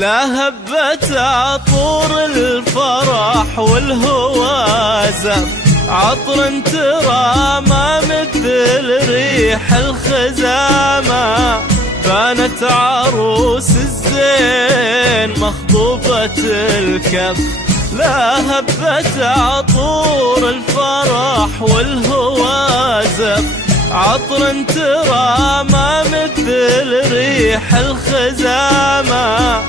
لا هبت عطور الفرح والهوى زف، عطر ترى ما مثل ريح الخزامة، بانت عروس الزين مخطوبة الكف. لا هبت عطور الفرح والهوى زف، عطر ترى ما مثل ريح الخزامة،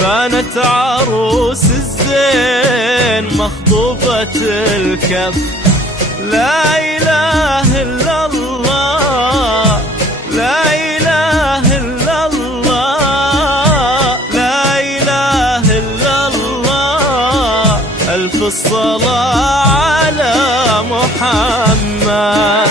بانت عروس الزين مخطوبة الكف. لا إله إلا الله، لا إله إلا الله، لا إله إلا الله، ألف الصلاة على محمد.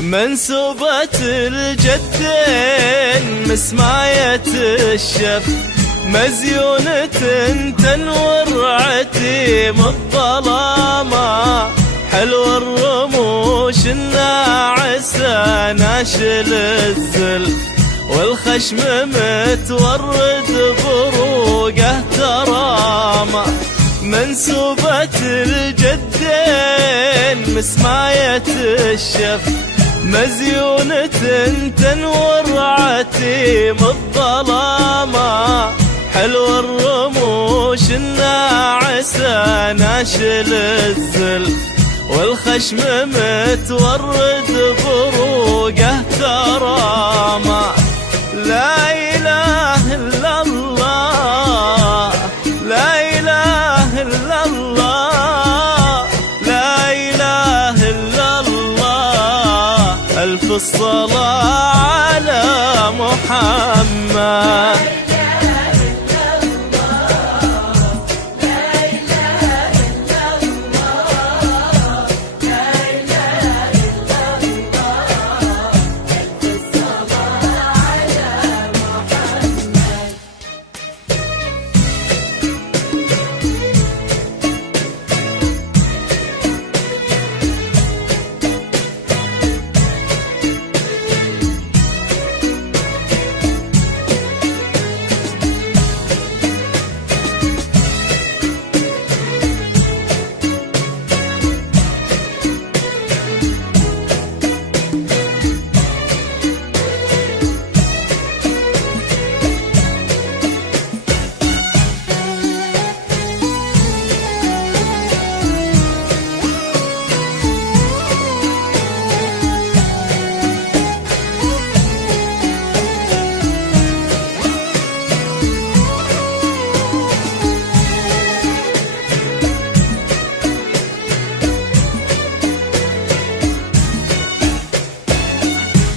منسوبة الجدين مسماية الشف، مزيونة تنور عتيم الظلامة، حلو الرموش الناعسة ناشل الزلف، والخشم متورد بروقه ترامة. منسوبة الجدين مسماية الشف، مزيونة تنور عتيم الظلامة، حلو الرموش الناعسة ناشل الزلف، والخشم متورد بروقه ترامة. لا إله إلا الله، لا إله إلا الله، لا إله إلا الله، ألف الصلاة على محمد.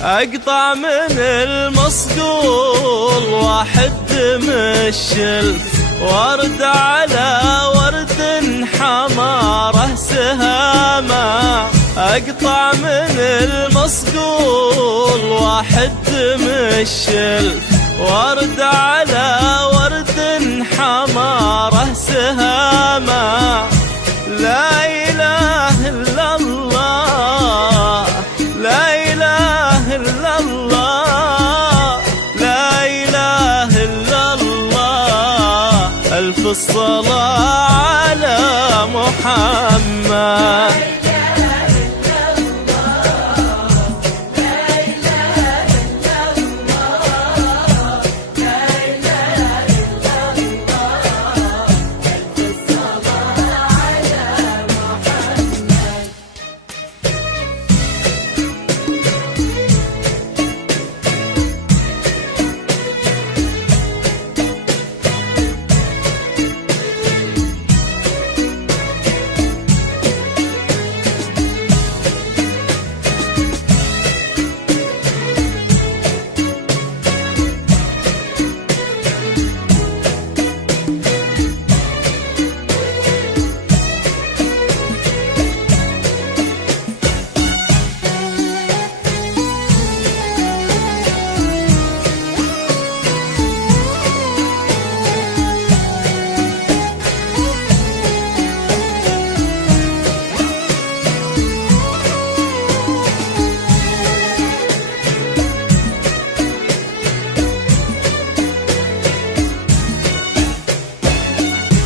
أقطع من المصقول واحد مشلف، ورد على ورد حماره سهامة. أقطع من المصقول واحد مشلف، ورد على ورد حماره سهامة. لا إله إلا الله، لا إله إلا الله، لا إله إلا الله، ألف الصلاة على محمد. محمد.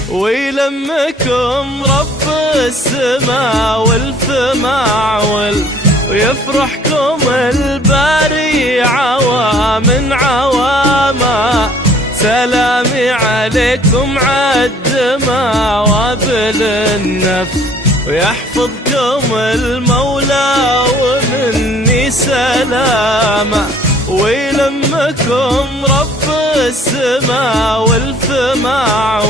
ويلمكم رب السماء والفماع ويفرحكم الباري عوام عواما. سلامي عليكم عالدماء وابل النفس ويحفظكم المولى ومني سلامة. ويلمكم رب السماء والفماع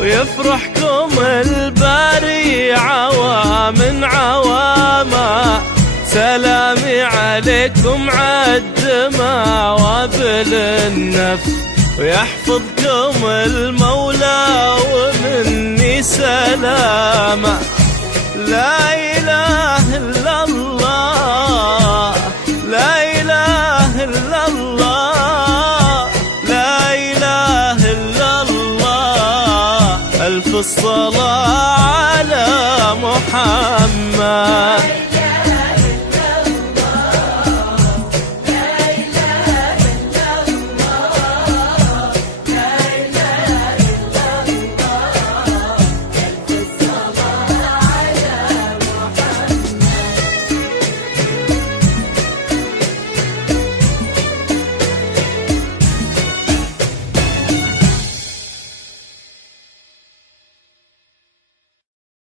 ويفرحكم الباري عوام عواما. سلامي عليكم عالدماء وابل النفس ويحفظكم المولى ومني سلامة. لا إله إلا الله، لا إله إلا الله، لا إله إلا الله. ألف الصلاة على محمد.